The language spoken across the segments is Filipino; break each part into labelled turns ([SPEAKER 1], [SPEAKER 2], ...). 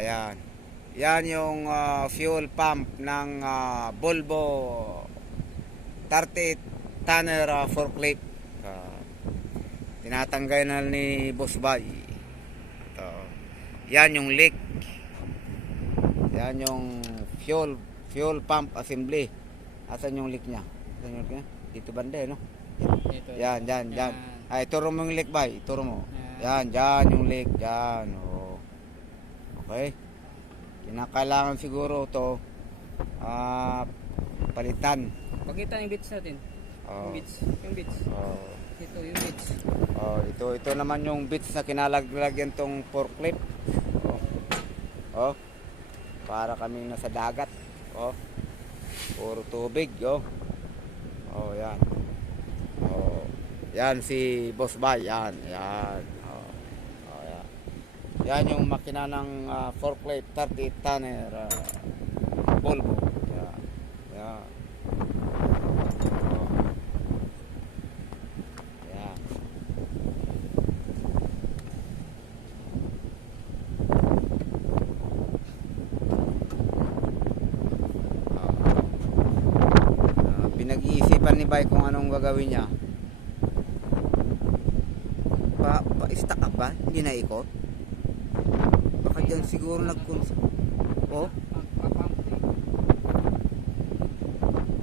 [SPEAKER 1] Ayan. Yan yung ah, fuel pump ng ah, Volvo 38 tonner ah, forklift. Ah, tinatanggal na ni Boss Bay. Ito. Yan yung leak. Yan yung fuel fuel pump assembly. Asan yung leak niya? Asan yung leak niya? Dito banda eh, no?
[SPEAKER 2] Ito.
[SPEAKER 1] Yan, yan, yan. Ay, turo mo yung leak ba? Ituro mo.
[SPEAKER 2] Yan.
[SPEAKER 1] Yan, yan yung leak. Yan. Oh. Okay. Kinakailangan siguro to ah palitan.
[SPEAKER 2] Pakita yung bits natin.
[SPEAKER 1] Oh.
[SPEAKER 2] Yung bits. Yung bits.
[SPEAKER 1] Oh.
[SPEAKER 2] Ito yung bits.
[SPEAKER 1] Oh, ito ito naman yung bits na kinalagyan tong forklift. Oh. Oh. Para kaming nasa dagat. Oh. Puro tubig, oh. Oh, yan. Oh. Yan si Boss Bay, yan, yan. Yan. Yung makina ng ah, forklift 38 tonner ah, Volvo. Yan. Yan. Oh. Yan. Ah, pinag-iisipan ni Bay kung anong gagawin niya. Pa, pa stuck up ba? Hindi na ikot? Baka dyan siguro nag Oh,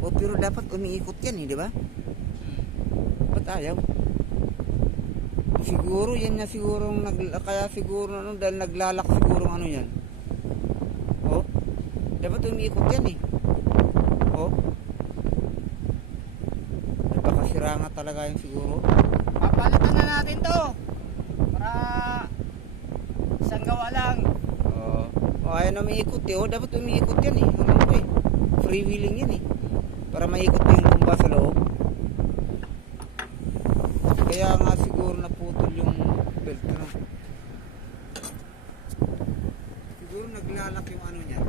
[SPEAKER 1] oh pero dapat umiikot yan eh, di ba? Ba't ayaw? Siguro yan na siguro nag, kaya siguro ano dahil naglalak siguro ano yan. Oh. Dapat umiikot yan eh. Oh. Baka sira nga talaga yung siguro.
[SPEAKER 2] Papalitan na natin to. Para isang gawa lang.
[SPEAKER 1] Oh. Oh, ayaw na umiikot eh. Oh, dapat umiikot yan eh. Ano ito eh. Free wheeling yan eh. Para maikot yung tumba sa loob. Kaya nga siguro naputol yung belt ano. Siguro naglalak yung ano niya.